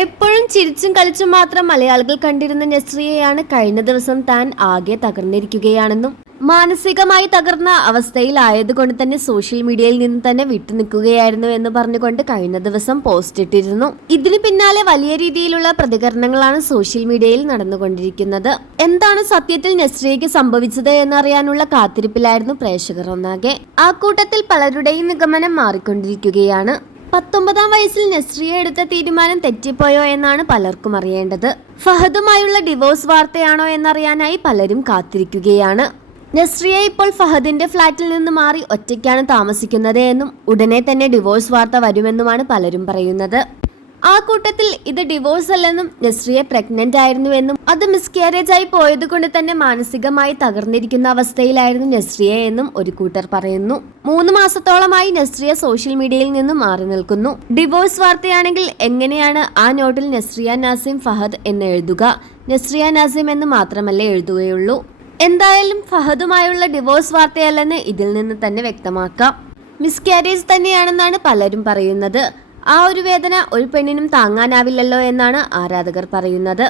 എപ്പോഴും ചിരിച്ചും കളിച്ചും മാത്രം മലയാളികൾ കണ്ടിരുന്ന നസ്രിയയാണ് കഴിഞ്ഞ ദിവസം താൻ ആകെ തകർന്നിരിക്കുകയാണെന്നും മാനസികമായി തകർന്ന അവസ്ഥയിലായതുകൊണ്ട് തന്നെ സോഷ്യൽ മീഡിയയിൽ നിന്ന് തന്നെ വിട്ടുനിൽക്കുകയായിരുന്നു എന്ന് പറഞ്ഞുകൊണ്ട് കഴിഞ്ഞ ദിവസം പോസ്റ്റ് ഇട്ടിരുന്നു. ഇതിന് പിന്നാലെ വലിയ രീതിയിലുള്ള പ്രതികരണങ്ങളാണ് സോഷ്യൽ മീഡിയയിൽ നടന്നുകൊണ്ടിരിക്കുന്നത്. എന്താണ് സത്യത്തിൽ നസ്രിയയ്ക്ക് സംഭവിച്ചത് എന്നറിയാനുള്ള കാത്തിരിപ്പിലായിരുന്നു പ്രേക്ഷകർ ഒന്നാകെ. ആ കൂട്ടത്തിൽ പലരുടെയും നിഗമനം മാറിക്കൊണ്ടിരിക്കുകയാണ്. 19-ാം വയസ്സിൽ നസ്രിയ എടുത്ത തീരുമാനം തെറ്റിപ്പോയോ എന്നാണ് പലർക്കും അറിയേണ്ടത്. ഫഹദുമായുള്ള ഡിവോഴ്സ് വാർത്തയാണോ എന്നറിയാനായി പലരും കാത്തിരിക്കുകയാണ്. നസ്രിയ ഇപ്പോൾ ഫഹദിന്റെ ഫ്ളാറ്റിൽ നിന്ന് മാറി ഒറ്റയ്ക്കാണ് താമസിക്കുന്നത് എന്നും ഉടനെ തന്നെ ഡിവോഴ്സ് വാർത്ത വരുമെന്നുമാണ് പലരും പറയുന്നത്. ആ കൂട്ടത്തിൽ ഇത് ഡിവോഴ്സ് അല്ലെന്നും നസ്രിയ പ്രഗ്നന്റ് ആയിരുന്നുവെന്നും അത് മിസ്കാരേജ് ആയി പോയത് കൊണ്ട് തന്നെ മാനസികമായി തകർന്നിരിക്കുന്ന അവസ്ഥയിലായിരുന്നു നസ്രിയ എന്നും ഒരു കൂട്ടർ പറയുന്നു. 3 മാസത്തോളമായി നസ്രിയ സോഷ്യൽ മീഡിയയിൽ നിന്നും മാറി നിൽക്കുന്നു. ഡിവോഴ്സ് വാർത്തയാണെങ്കിൽ എങ്ങനെയാണ് ആ നോട്ടിൽ നസ്രിയ നാസിം ഫഹദ് എന്ന് എഴുതുക? നസ്രിയ നാസിം എന്ന് മാത്രമല്ലേ എഴുതുകയുള്ളൂ. എന്തായാലും ഫഹദുമായുള്ള ഡിവോഴ്സ് വാർത്തയല്ലെന്ന് ഇതിൽ നിന്ന് തന്നെ വ്യക്തമാക്കാം. മിസ്കാരേജ് തന്നെയാണെന്നാണ് പലരും പറയുന്നത്. ആ ഒരു വേദന ഒരു പെണ്ണിനും താങ്ങാനാവില്ലല്ലോ എന്നാണ് ആരാധകർ പറയുന്നത്.